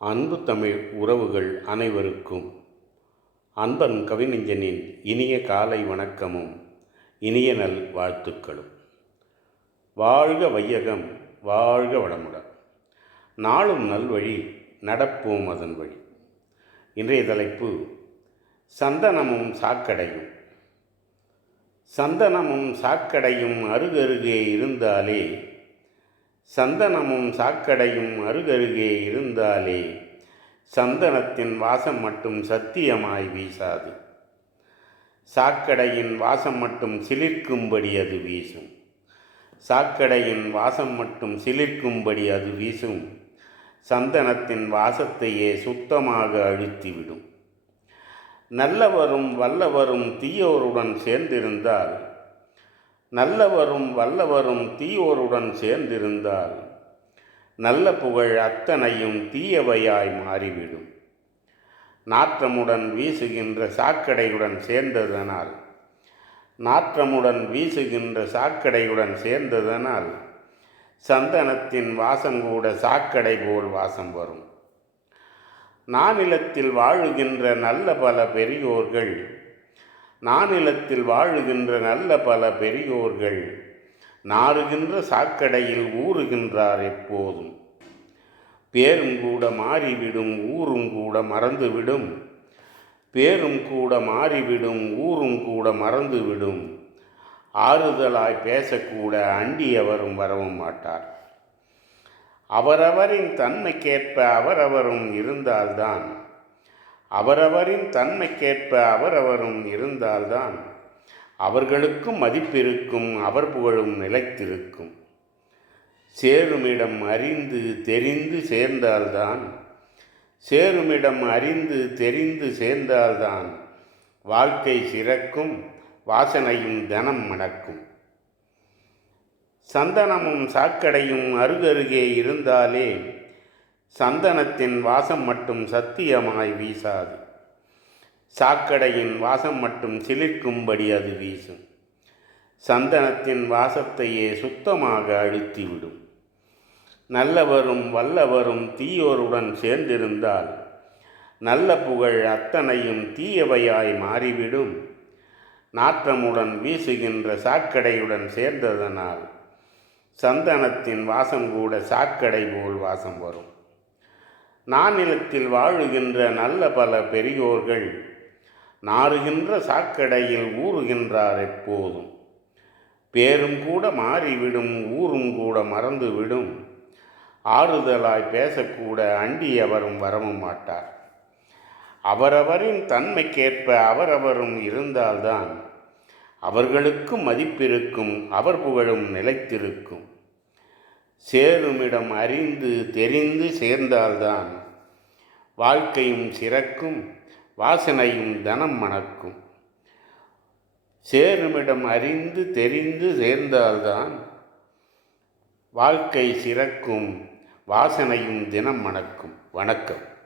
அன்பு தமிழ் உறவுகள் அனைவருக்கும். அன்பன் கவிஞனின் இனிய காலை வணக்கமும் இனிய நல் வாழ்த்துக்களும். வாழ்க வையகம் வாழ்க வளமுடன் நாளும் நல்வழி நடப்போம் அதன் வழி. இன்றைய தலைப்பு சந்தனமும் சாக்கடையும். சந்தனமும் சாக்கடையும் அருகருகே இருந்தாலே சந்தனமும் சாக்கடையும் அருகருகே இருந்தாலே சந்தனத்தின் வாசம் மட்டும் சத்தியமாய் வீசாது. சாக்கடையின் வாசம் மட்டும் சிலிர்க்கும்படி அது வீசும். சாக்கடையின் வாசம் மட்டும் சிலிர்க்கும்படி அது வீசும். சந்தனத்தின் வாசத்தையே சுத்தமாக அழுத்திவிடும். நல்லவரும் வல்லவரும் தீயோருடன் சேர்ந்திருந்தால் நல்லவரும் வல்லவரும் தீயோருடன் சேர்ந்திருந்தால் நல்ல புகழ் அத்தனையும் தீயவையாய் மாறிவிடும். நாற்றமுடன் வீசுகின்ற சாக்கடையுடன் சேர்ந்ததனால் நாற்றமுடன் வீசுகின்ற சாக்கடையுடன் சேர்ந்ததனால் சந்தனத்தின் வாசம் கூட சாக்கடை போல் வாசம் வரும். நானிலத்தில் வாழுகின்ற நல்ல பல பெரியோர்கள் நானிலத்தில் வாழுகின்ற நல்ல பல பெரியோர்கள் நாறுகின்ற சாக்கடையில் ஊறுகின்றார் எப்போதும். பேரும் கூட மாறிவிடும் ஊரும் கூட மறந்துவிடும். பேரும் கூட மாறிவிடும் ஊரும் கூட மறந்துவிடும். ஆறுதலாய் பேசக்கூட அண்டியவரும் வரவும் மாட்டார். அவரவரின் தன்மைக்கேற்ப அவரவரும் இருந்தால்தான் அவரவரின் தன்மைக்கேற்ப அவரவரும் இருந்தால்தான் அவர்களுக்கும் மதிப்பிருக்கும் அவர் புகழும் நிலைத்திருக்கும். சேருமிடம் அறிந்து தெரிந்து சேர்ந்தால்தான் சேருமிடம் அறிந்து தெரிந்து சேர்ந்தால்தான் வாழ்க்கை சிறக்கும் வாசனையும் தனம் மணக்கும். சந்தனமும் சாக்கடையும் அருகருகே இருந்தாலே சந்தனத்தின் வாசம் மட்டும் சத்தியமாய் வீசாது. சாக்கடையின் வாசம் மட்டும் சிலிர்க்கும்படி அது வீசும். சந்தனத்தின் வாசத்தையே சுத்தமாக அழுத்திவிடும். நல்லவரும் வல்லவரும் தீயோருடன் சேர்ந்திருந்தால் நல்ல புகழ் அத்தனையும் தீயவையாய் மாறிவிடும். நாற்றமுடன் வீசுகின்ற சாக்கடையுடன் சேர்ந்ததனால் சந்தனத்தின் வாசம் கூட சாக்கடை போல் வாசம் வரும். நானிலத்தில் வாழுகின்ற நல்ல பல பெரியோர்கள் நாறுகின்ற சாக்கடையில் ஊறுகின்றார் எப்போதும். பேரும் கூட மாறிவிடும் ஊரும் கூட மறந்துவிடும். ஆறுதலாய் பேசக்கூட அண்டி அவரும் வரவும் மாட்டார். அவரவரின் தன்மைக்கேற்ப அவரவரும் இருந்தால்தான் அவர்களுக்கும் மதிப்பிருக்கும் அவர் புகழும் நிலைத்திருக்கும். சேருமிடம் அறிந்து தெரிந்து சேர்ந்தால்தான் வாழ்க்கையும் சிறக்கும் வாசனையும் தனம் மணக்கும். சேருமிடம் அறிந்து தெரிந்து சேர்ந்தால்தான் வாழ்க்கை சிறக்கும் வாசனையும் தினம் மணக்கும். வணக்கம்.